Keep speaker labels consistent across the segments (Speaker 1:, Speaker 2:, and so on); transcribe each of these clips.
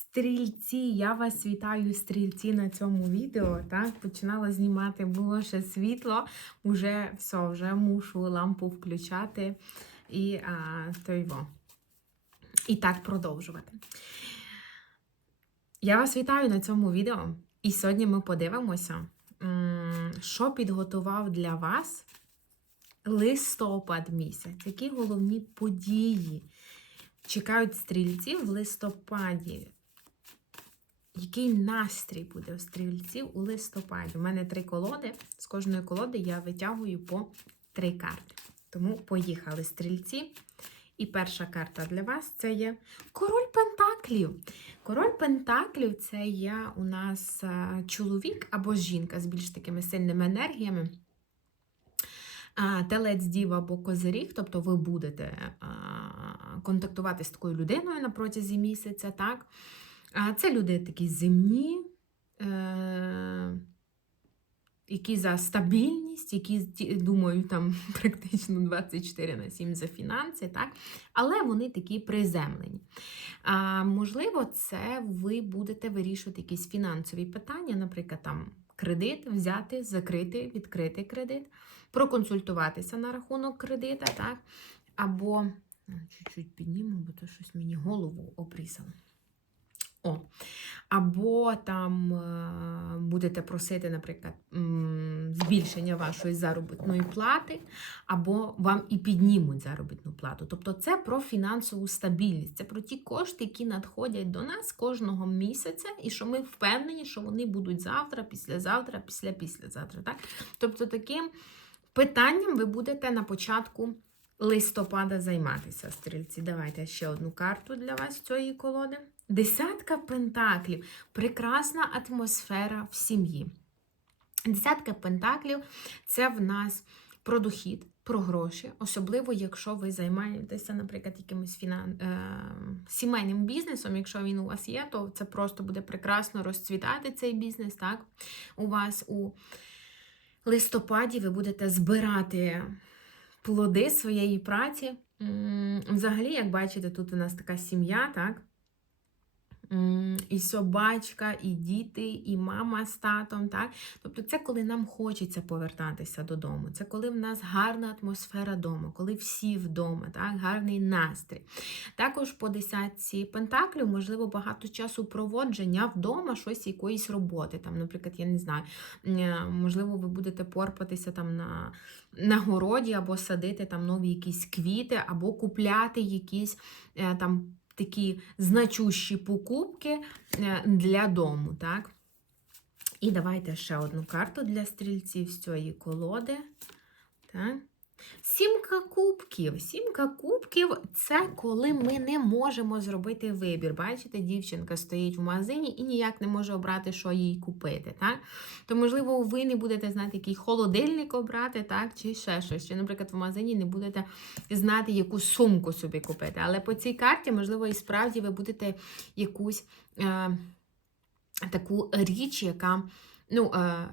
Speaker 1: Стрільці, я вас вітаю, стрільці, на цьому відео. Так, починала знімати, було ще світло. Уже все, вже мушу лампу включати і а, то його. І так продовжувати. Я вас вітаю на цьому відео. І сьогодні ми подивимося, що підготував для вас листопад місяць. Які головні події чекають стрільців в листопаді? Який настрій буде у стрільців у листопаді? У мене три колоди. З кожної колоди я витягую по три карти. Тому поїхали стрільці. І перша карта для вас це є Король Пентаклів. Король Пентаклів це є у нас е, чоловік або жінка з більш такими сильними енергіями. Телець, діва або козиріг, тобто ви будете контактувати з такою людиною на протязі місяця. так? Це люди такі земні, е, які за стабільність, які думають там практично 24 на 7 за фінанси, так? але вони такі приземлені. Можливо, це ви будете вирішувати якісь фінансові питання, наприклад, там кредит взяти, закрити, відкрити кредит, проконсультуватися на рахунок кредита, так? або а, чуть-чуть підніму, бо то щось мені голову обрізало. О, або там е, будете просити, наприклад, збільшення вашої заробітної плати, або вам і піднімуть заробітну плату. Тобто це про фінансову стабільність, це про ті кошти, які надходять до нас кожного місяця, і що ми впевнені, що вони будуть завтра, післязавтра, після післязавтра. Так? Тобто таким питанням ви будете на початку листопада займатися, стрільці. Давайте ще одну карту для вас цієї колоди. Десятка пентаклів. Прекрасна атмосфера в сім'ї. Десятка пентаклів це в нас про дохід, про гроші, особливо, якщо ви займаєтеся, наприклад, якимось фінан... е... сімейним бізнесом. Якщо він у вас є, то це просто буде прекрасно розцвітати цей бізнес. Так? У вас у листопаді ви будете збирати плоди своєї праці. Взагалі, як бачите, тут у нас така сім'я, так? І собачка, і діти, і мама з татом, так? Тобто це коли нам хочеться повертатися додому. Це коли в нас гарна атмосфера вдома, коли всі вдома, так? гарний настрій. Також по десятці пентаклів, можливо, багато часу проводження вдома, щось якоїсь роботи. Там, наприклад, я не знаю, е, можливо, ви будете порпатися там на, на городі або садити там нові якісь квіти, або купляти якісь е, там такі значущі покупки е, для дому. так? І давайте ще одну карту для стрільців з цієї колоди. Так. Сімка кубків. Сімка кубків це коли ми не можемо зробити вибір. Бачите, дівчинка стоїть в магазині і ніяк не може обрати, що їй купити. Так? То, можливо, ви не будете знати, який холодильник обрати, так? чи ще щось. Чи, наприклад, в магазині не будете знати, яку сумку собі купити. Але по цій карті, можливо, і справді ви будете якусь е, таку річ, яка. ну, е,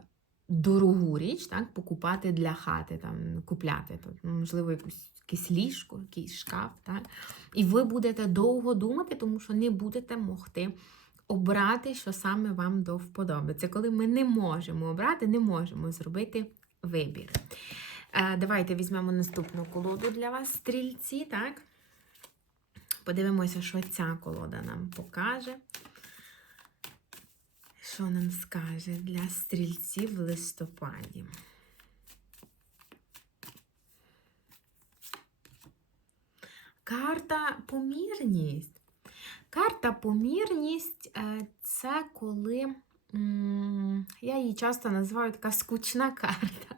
Speaker 1: дорогу річ, так, покупати для хати, там, купляти. Тут, можливо, якусь, якесь ліжко, якийсь шкаф. Так? І ви будете довго думати, тому що не будете могти обрати, що саме вам до вподоби. Це коли ми не можемо обрати, не можемо зробити вибір. Е, давайте візьмемо наступну колоду для вас, стрільці. так? Подивимося, що ця колода нам покаже. Що нам скаже для стрільців в листопаді? Карта помірність. Карта помірність е, це коли, я її часто називаю така скучна карта.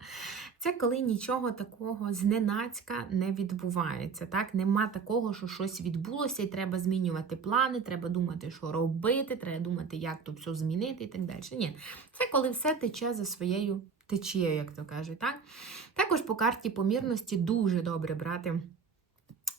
Speaker 1: Це коли нічого такого зненацька не відбувається. Так? Нема такого, що щось відбулося, і треба змінювати плани, треба думати, що робити, треба думати, як тут все змінити і так далі. Ні, це коли все тече за своєю течією, як то кажуть. Так? Також по карті помірності дуже добре брати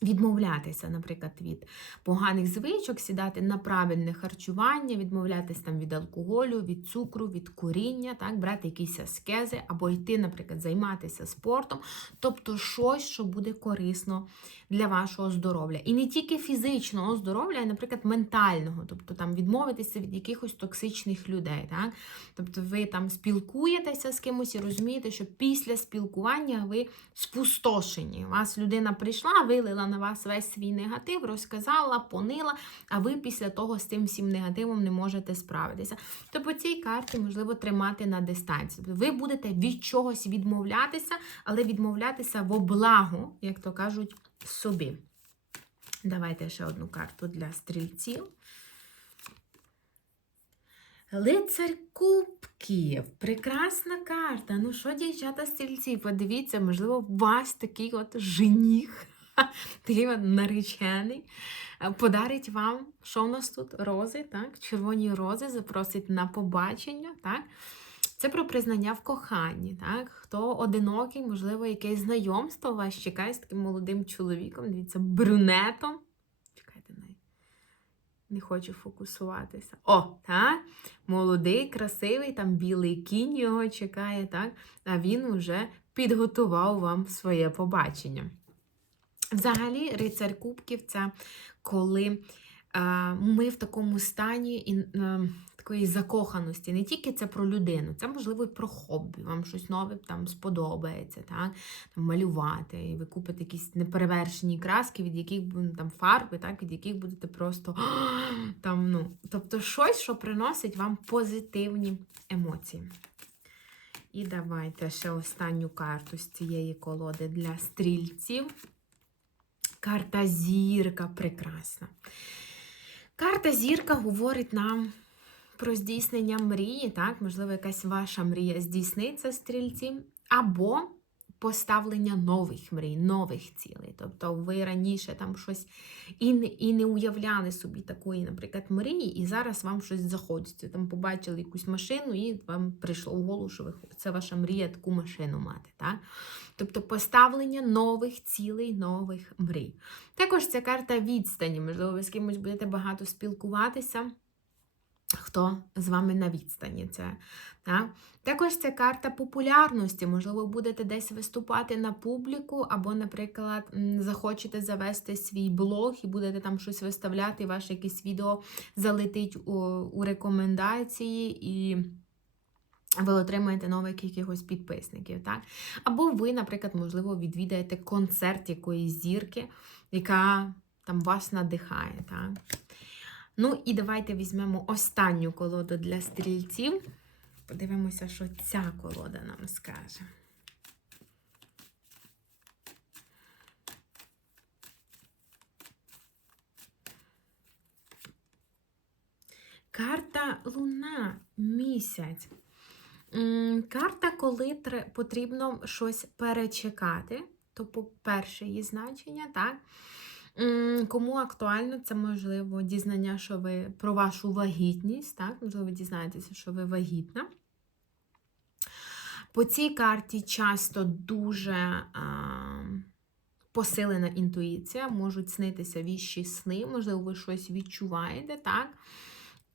Speaker 1: Відмовлятися, наприклад, від поганих звичок, сідати на правильне харчування, відмовлятися там від алкоголю, від цукру, від куріння, так, брати якісь аскези, або йти, наприклад, займатися спортом, тобто щось, що буде корисно для вашого здоров'я. І не тільки фізичного здоров'я, а наприклад, ментального, тобто там відмовитися від якихось токсичних людей. Так? Тобто ви там спілкуєтеся з кимось і розумієте, що після спілкування ви спустошені. У вас людина прийшла, вилила на вас весь свій негатив, розказала, понила, а ви після того з тим всім негативом не можете справитися. То по цій карті можливо тримати на дистанції. Ви будете від чогось відмовлятися, але відмовлятися в облагу, як то кажуть, собі. Давайте ще одну карту для стрільців. Лицар Кубків. Прекрасна карта. Ну що, дівчата стрільці, подивіться, можливо, у вас такий от жених, такий наречений, е, подарить вам, що у нас тут? Рози, так? Червоні рози запросить на побачення, так? Це про признання в коханні. так? Хто одинокий, можливо, якесь знайомство вас чекає з таким молодим чоловіком, дивіться, брюнетом. Чекайте, не, не хочу фокусуватися. О, так? Молодий, красивий, там білий кінь його чекає, так? а він вже підготував вам своє побачення. Взагалі, рицар Кубків це коли е, ми в такому стані. і. Е, такої закоханості. Не тільки це про людину, це можливо і про хобі. Вам щось нове там сподобається, так? Там, малювати, і ви купите якісь неперевершені краски, від яких там фарби, так? від яких будете просто там, ну, тобто щось, що приносить вам позитивні емоції. І давайте ще останню карту з цієї колоди для стрільців. Карта зірка. Прекрасна. Карта зірка говорить нам про здійснення мрії, так, можливо, якась ваша мрія здійсниться стрільці, або поставлення нових мрій, нових цілей. Тобто ви раніше там щось і не, і не уявляли собі такої, наприклад, мрії, і зараз вам щось захочеться. Там побачили якусь машину, і вам прийшло в голову, що ви це ваша мрія таку машину мати. Так? Тобто поставлення нових цілей, нових мрій. Також ця карта відстані, можливо, ви з кимось будете багато спілкуватися хто з вами на відстані. Це, так? Також це карта популярності. Можливо, будете десь виступати на публіку, або, наприклад, захочете завести свій блог і будете там щось виставляти, ваше якесь відео залетить у, у рекомендації і. Ви отримаєте нових якихось підписників, так? Або ви, наприклад, можливо, відвідаєте концерт якоїсь зірки, яка там вас надихає. так? Ну, і давайте візьмемо останню колоду для стрільців. Подивимося, що ця колода нам скаже. Карта Луна місяць. Карта, коли потрібно щось перечекати, то, по перше, її значення, так? Кому актуально, це можливо дізнання, що ви про вашу вагітність, так? Можливо, ви дізнаєтеся, що ви вагітна. По цій карті часто дуже а, посилена інтуїція, можуть снитися віщі сни, можливо, ви щось відчуваєте, так?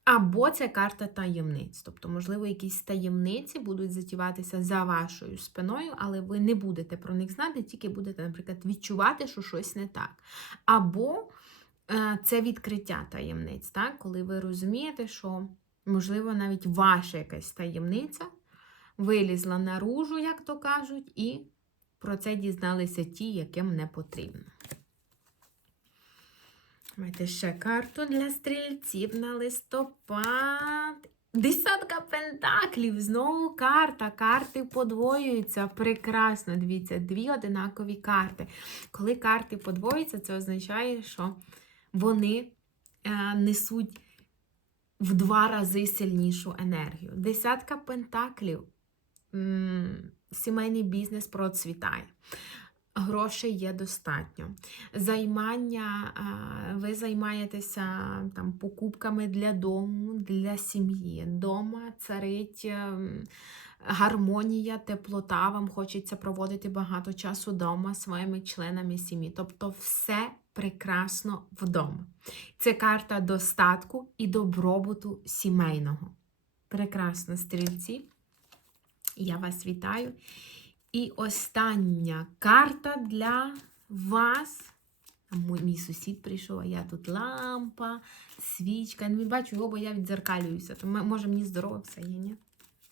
Speaker 1: Або це карта таємниць. Тобто, можливо, якісь таємниці будуть затіватися за вашою спиною, але ви не будете про них знати, тільки будете, наприклад, відчувати, що щось не так. Або е, це відкриття таємниць, так? коли ви розумієте, що, можливо, навіть ваша якась таємниця вилізла наружу, як то кажуть, і про це дізналися ті, яким не потрібно. Давайте ще карту для стрільців на листопад. Десятка пентаклів. Знову карта. Карти подвоюються. Прекрасно. Дивіться, дві одинакові карти. Коли карти подвоюються, це означає, що вони е, несуть в два рази сильнішу енергію. Десятка пентаклів. Сімейний бізнес процвітає. Грошей є достатньо. Займання, ви займаєтеся там, покупками для дому, для сім'ї. Дома царить ем, гармонія, теплота, вам хочеться проводити багато часу вдома своїми членами сім'ї. Тобто все прекрасно вдома. Це карта достатку і добробуту сімейного. Прекрасно, стрільці. Я вас вітаю. І остання карта для вас. Мій, мій сусід прийшов, а я тут лампа, свічка. Не бачу його, бо я відзеркалююся. То може мені здорово все є, ні?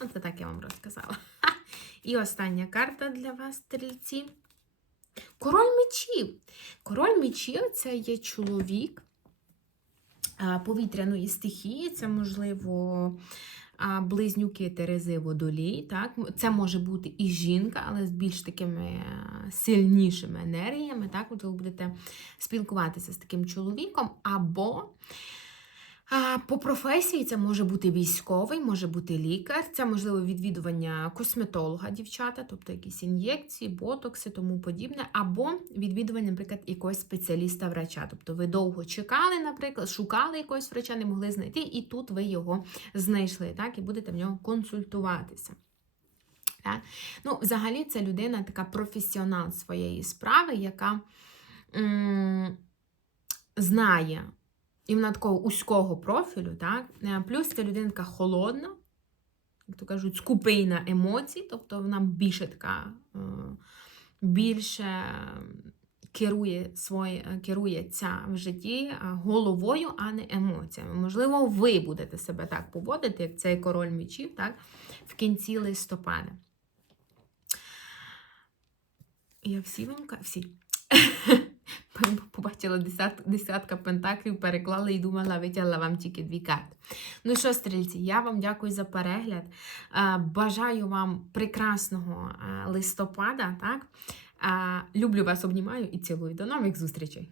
Speaker 1: Ну, це так я вам розказала. І остання карта для вас, стрільці. Король мечів. Король мечів це є чоловік повітряної стихії, це, можливо, близнюки Терези Водолій. Так? Це може бути і жінка, але з більш такими е, сильнішими енергіями. Так? От ви будете спілкуватися з таким чоловіком, або по професії це може бути військовий, може бути лікар, це можливо відвідування косметолога, дівчата, тобто якісь ін'єкції, ботокси, тому подібне, або відвідування, наприклад, якогось спеціаліста врача. Тобто ви довго чекали, наприклад, шукали якогось врача, не могли знайти, і тут ви його знайшли, так, і будете в нього консультуватися. Так? Ну, взагалі, це людина така професіонал своєї справи, яка м- знає і вона такого узького профілю, так? Е, Плюс ця людина холодна, як то кажуть, скупий емоцій, тобто вона більше така, е, більше керує, своє, керується в житті е, головою, а не емоціями. Можливо, ви будете себе так поводити, як цей король мечів, так? в кінці листопада. Я всі вам всі. Побачила десят, десятка пентаклів, переклала і думала, витягла вам тільки дві карти. Ну що, стрільці, я вам дякую за перегляд. Е, Бажаю вам прекрасного е, листопада. Так? Е, Люблю вас, обнімаю і цілую. До нових зустрічей!